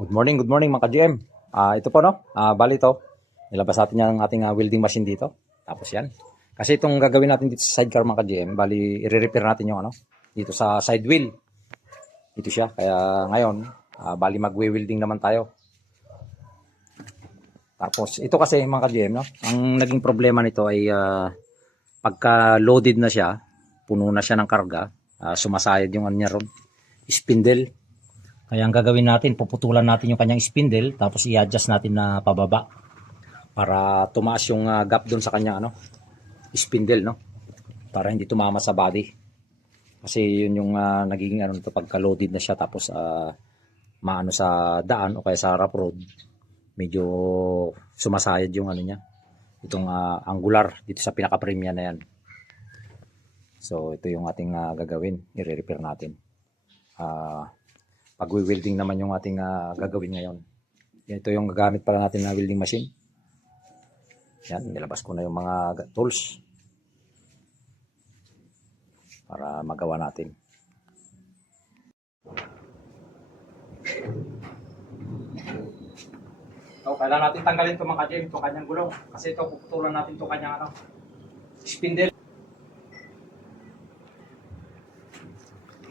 Good morning, good morning mga ka-GM. Ah, ito po no, ah, bali ito. Nilabas natin yung ating ah, welding machine dito. Tapos yan. Kasi itong gagawin natin dito sa sidecar mga ka-GM, bali i-repair natin yung ano, dito sa side wheel. Dito siya. Kaya ngayon, ah, bali mag-welding naman tayo. Tapos ito kasi mga ka-GM, no, ang naging problema nito ay ah, pagka loaded na siya, puno na siya ng karga, ah, sumasayad yung ano niya ron, spindle. Kaya ang gagawin natin, puputulan natin yung kanyang spindle tapos i-adjust natin na pababa para tumaas yung ah, gap doon sa kanyang ano, spindle no. Para hindi tumama sa body. Kasi yun yung ah, nagiging ano nito pagka loaded na siya tapos ah, maano sa daan o kaya sa rough road. Medyo sumasayad yung ano niya. Itong ah, angular dito sa pinaka-premium na yan. So ito yung ating ah, gagawin, i-repair natin. Ah pag-welding naman yung ating ah, gagawin ngayon. Ito yung gagamit pala natin na welding machine. Yan, nilabas ko na yung mga ga- tools para magawa natin. So, kailangan natin tanggalin ito mga ka-gym, itong kanyang gulong. Kasi ito, puputulan natin itong kanyang ano, spindle.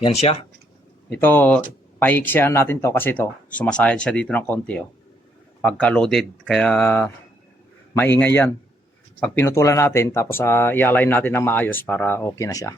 Yan siya. Ito, paiksyan natin to kasi to sumasayad siya dito ng konti oh. Pagka loaded kaya maingay yan. Pag pinutulan natin tapos uh, i-align natin ng maayos para okay na siya.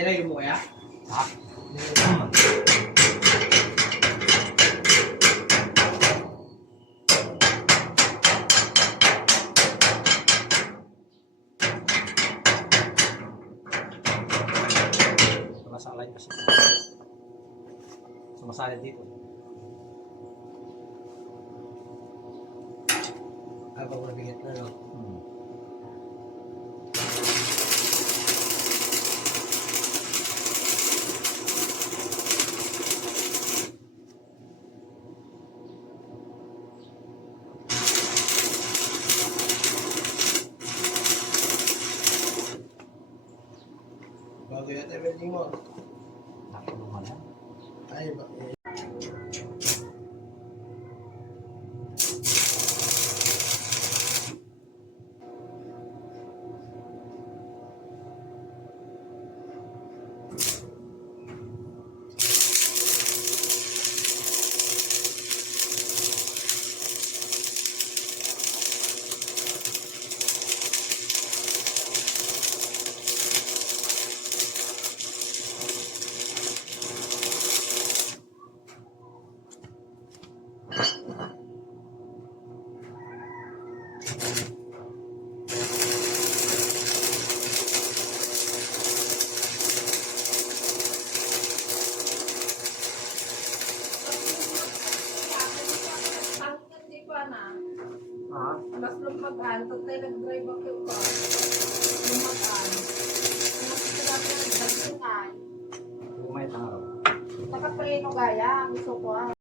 Nilagay mo kaya? Ha? Align kasi. Sumasayad dito. Habang mabigat na, no? Bago yata yung welding mo. Yan. Ay, ba? Eh, Ah, Mas lumagaan, pag tayo nag-drive ako yung car, lumagaan. Mas sarap na nag-drive ay. umay tangaraw. Nakapreno gaya, gusto ko ah.